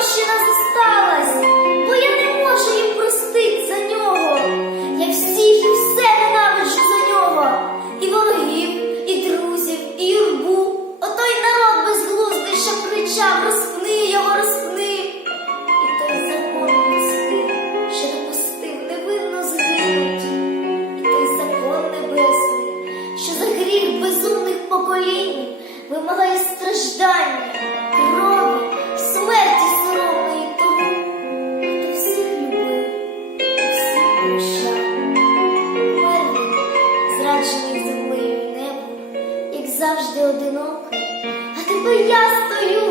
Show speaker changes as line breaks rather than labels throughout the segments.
не зосталась, бо я не можу їм простить за нього. Я всіх і все ненавиджу за нього, і ворогів, і друзів, і юрбу. Отой народ безглуздий, що кричав, розпни його, розпни. І той закон людський, що допустив невинно згинуть. І той закон небесний, що за гріх безумних поколінь вимагає страждання, землею небо, як завжди одинокий. А тебе я стою,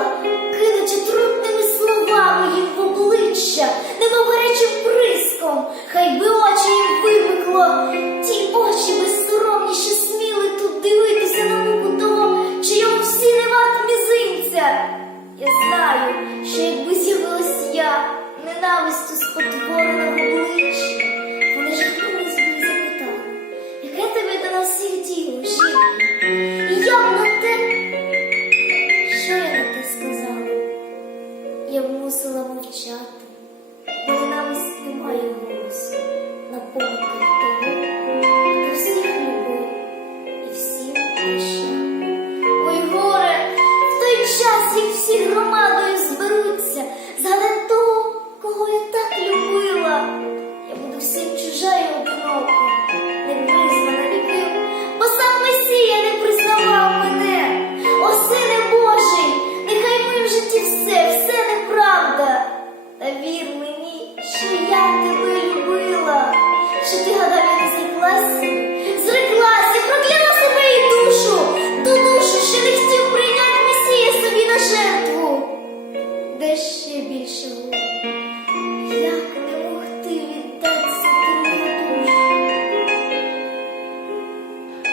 хотіла, кинучи трутними словами їм в обличчя, немов гарячим приском, хай би очі їм вимикло, ті очі безсоромні, що сміли тут дивитися на муку того, чийого всі не варт мізинця. Я знаю, що якби з'явилась я, ненавистю спотворена в обличчі, вони ж хтось би запитали, яке тебе до нас всіх діло, жінка? Я мусила мовчати, бо ненависть не має голосу на помилках того, хто всіх любив і всім прощав. Ой, горе, в той час, як всі громадою зберуться, згадать того, кого я так любила. Я буду всім чужа й одинока,